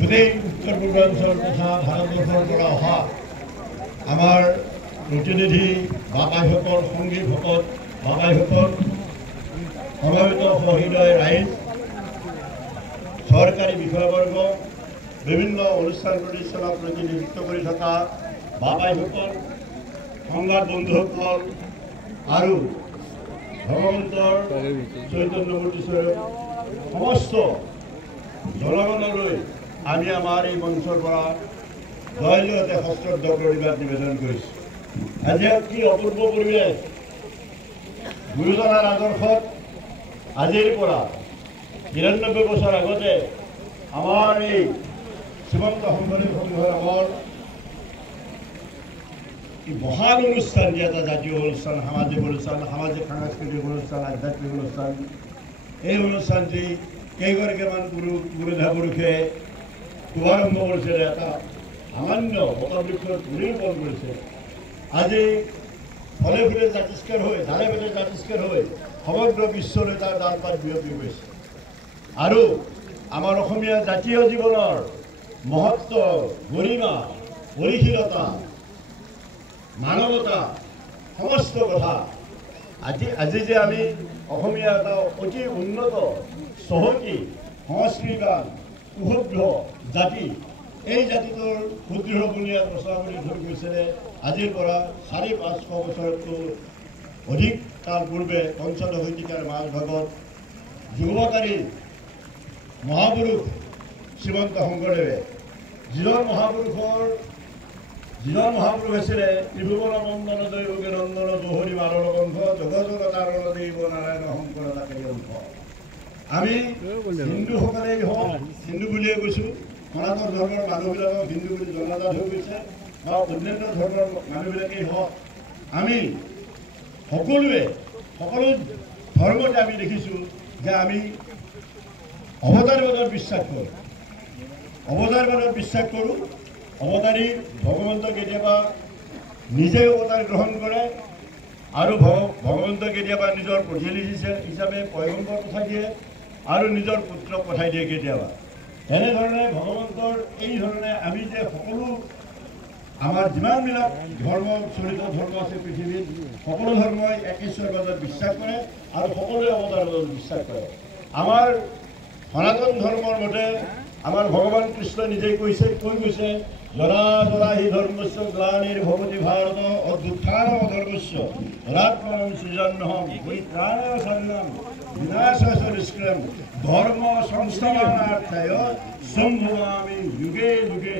গোটেই উত্তৰ পূৰ্বাঞ্চল তথা ভাৰতবৰ্ষৰ পৰা অহা আমাৰ প্ৰতিনিধি বাবাইসকল, সংগীত ভকত বাবাইসকল, সমবেত সহৃদয় ৰাইজ, চৰকাৰী বিষয়বৰ্গ, বিভিন্ন অনুষ্ঠান প্ৰতিষ্ঠানক প্ৰতিনিধিত্ব কৰি থকা বাবাইসকল, সংবাদ বন্ধুসকল আৰু ভগৱন্তৰ চৈতন্যমূৰ্তি স্বৰূপ সমস্ত জনগণলৈ আমি আমাৰ এই মঞ্চৰ পৰা জয়তে সশ্ৰদ্ধ প্ৰণিপাত নিবেদন কৰিছোঁ। আজি কি অপূৰ্ব পৰিৱেশ! গুৰুজনাৰ আদৰ্শত আজিৰ পৰা ৯৩ বছৰ আগতে আমাৰ এই শ্ৰীমন্ত শংকৰদেৱ সংঘৰ মহান অনুষ্ঠান, যে এটা জাতীয় অনুষ্ঠান, সামাজিক অনুষ্ঠান, সামাজিক সাংস্কৃতিক অনুষ্ঠান, আধ্যাত্মিক অনুষ্ঠান, এই অনুষ্ঠানটি কেইগৰাকীমান গুৰুধা পুৰুষে শুভাৰম্ভ কৰিছিলে, এটা সামান্য বটবৃক্ষত ৰোপণ কৰিছে। আজি ফলে ফুলে জাতিষ্কাৰ হৈ, ধাৰে ভেদে জাতিষ্কাৰ হৈ সমগ্ৰ বিশ্বলৈ তাৰ ডালপাত বিয়পি গৈছে। আৰু আমাৰ অসমীয়া জাতীয় জীৱনৰ মহত্ব, গৰিমা, পৰিশীলতা, মানৱতা, সমস্ত কথা আজি যে আমি অসমীয়া এটা অতি উন্নত, চহকী, সংস্কৃতিবান, সুভদ্ৰ জাতি, এই জাতিটোৰ সুদৃঢ় বুনিয়াদ ৰচনা কৰি থৈ গৈছিলে আজিৰ পৰা ৪৫০০ বছৰতকৈ অধিক কাল পূৰ্বে পঞ্চদশ শতিকাৰ মাজভাগত যুৱকাৰী মহাপুৰুষ শ্ৰীমন্ত শংকৰদেৱে, যিজন মহাপুৰুষ আছিলে ত্ৰিভুৱন মণ্ডল দৈৱকে নন্দন দোহৰি মাৰৰ বংশ, জগতৰ তাৰণ দৈৱ নাৰায়ণ শংকৰ তাকে অংশ। আমি হিন্দুসকলেই হওক, হিন্দু বুলিয়ে কৈছোঁ, সনাতন ধৰ্মৰ মানুহবিলাকক হিন্দু বুলি জনাজাত হৈ গৈছে, বা অন্যান্য ধৰ্মৰ মানুহবিলাকেই হওক, আমি সকলোৱে সকলো ধৰ্মতে আমি দেখিছোঁ যে আমি অৱতাৰবাদত বিশ্বাস কৰোঁ। অৱতাৰী ভগৱন্ত কেতিয়াবা নিজে অৱতাৰ গ্ৰহণ কৰে আৰু ভগৱন্ত কেতিয়াবা নিজৰ প্ৰতিনিধি হিচাপে পয়গম্বৰ পঠাই দিয়ে আৰু নিজৰ পুত্ৰক পঠাই দিয়ে কেতিয়াবা। এনেধৰণে ভগৱন্তৰ এই ধৰণে আমি যে সকলো আমাৰ যিমানবিলাক চলিত ধৰ্ম আছে পৃথিৱীত, সকলো ধৰ্মই একেশ্বৰবাদত বিশ্বাস কৰে আৰু সকলোৱে অৱতাৰবাদত বিশ্বাস কৰে। আমাৰ সনাতন ধৰ্মৰ মতে আমাৰ ভগৱান কৃষ্ণ নিজেই কৈ গৈছে, জৰা জৰা হি ধৰ্মস্য গ্লানিৰ্ভৱতি ভাৰত অভ্যুত্থানম অধৰ্মস্য তদাত্মনম সৃজন্যহম পৰিত্ৰাণায় শৰণম বিনাশায় নিষ্ক্ৰিয়ম ধৰ্ম সংস্থাপনাৰ্থায় সম্ভবামি যুগে যুগে।